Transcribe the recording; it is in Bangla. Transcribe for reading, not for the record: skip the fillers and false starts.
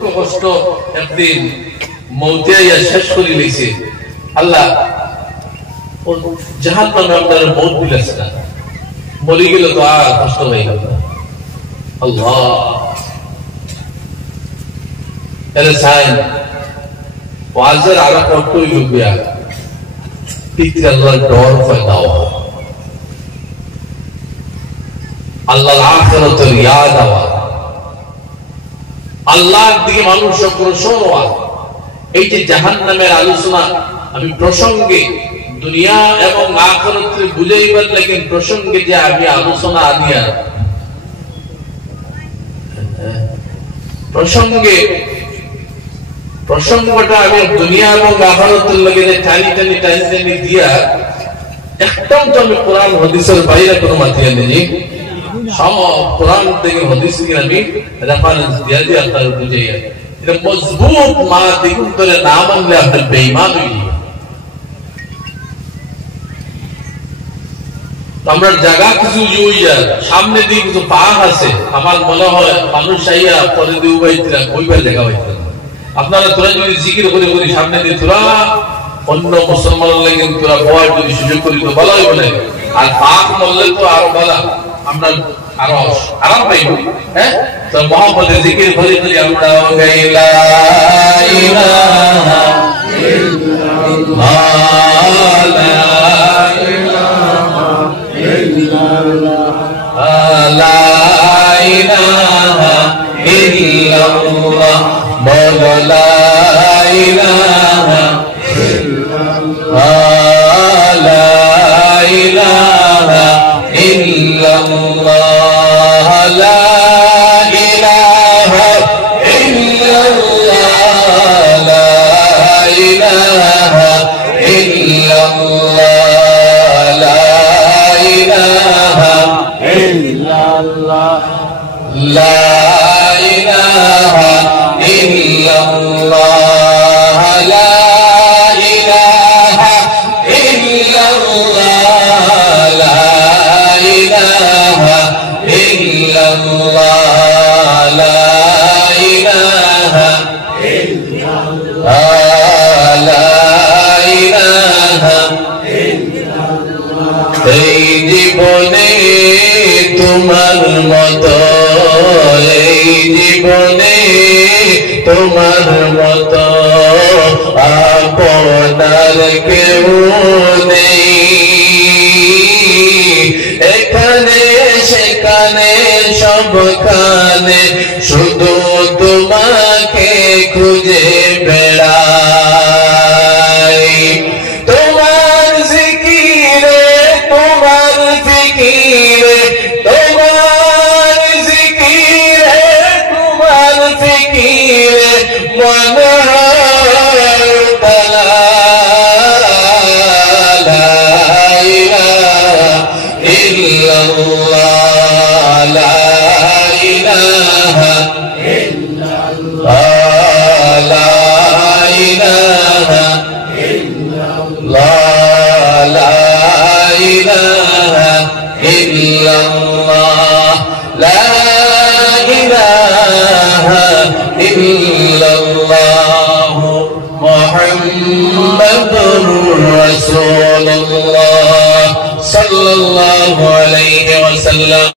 কষ্ট একদিন মৌতিয়াইয়া শেষ করে লইছে। আল্লাহ জাহান্নামে আপনার মৌত দিলেছে না, মরে গেল তো আর কষ্ট হয়ে গেল। আল্লাহ এর সাইন ওয়াজের আলা কতই লুবিয়া ঠিক আল্লাহর ডর পয়দা হওয়া, আল্লাহর আখিরাতের ইয়াদ হওয়া, আল্লাহর দিকে মানুষ অগ্রসর হওয়া। এই যে জাহান্নামের আলোচনা আমি প্রসঙ্গে দুনিয়া এবং আখিরাতকে বুঝাইবার লাগি প্রসঙ্গে যে আমি আলোচনা আনিয়া প্রসঙ্গটা আমি দুনিয়া এবং আখিরাতের লাগি টানি টানি টানি টানি দিয়া একদম তো আমি কোরআন হাদিসের বাইরে কোনো মাতিয়া নেই, সব কোরআন থেকে হাদিস থেকে আমি রেফারেন্স দিয়া দিয়ে আপনার বুঝাইয়া এটা মজবুত মা দ্বিগুণ করে না মানলে আপনার বেঈমান হইল। আমরা জায়গা কিছু ইউইয়া সামনে দিয়ে কিছু পাহাড় আছে, আমার মনে হয় মানুষ আইয়া পরে দিয়ে উবাইছিলাম ওইবার জায়গা হইতে আপনারা তোরা যদি জিকির করে করে সামনে দিয়ে তোরা অন্য মুসলমানের লাগে তোরা বয় যদি সুযোগ করি তো ভালো হইব না, আর পাক মরলে তো আরো ভালো, আমরা আরো আরাম পাইব। হ্যাঁ, তো মোহাম্মদের জিকির করে করে আমরা গাইলা ইলাহা ইল্লাল্লাহ লা ইলাহা ইল্লাল্লাহ বলো লা ইলাহা ইল্লাল্লাহ লা ইলাহা ইল্লাল্লাহ লা ইলাহা ইল্লাল্লাহ লা ইলাহা ইল্লাল্লাহ লা ইলাহা ইল্লাল্লাহ লা ইলাহা ইল্লাল্লাহ লা ইলাহা ইল্লাল্লাহ লা ইলাহা ইল্লাল্লাহ লা ইলাহা ইল্লাল্লাহ লা ইলাহা ইল্লাল্লাহ। এই জীবনে তোমার মতো, এই জীবনে তোমার মতো আপনার কেউ নেই, এখানে সেখানে সবখানে শুধু তোমাকে খুঁজে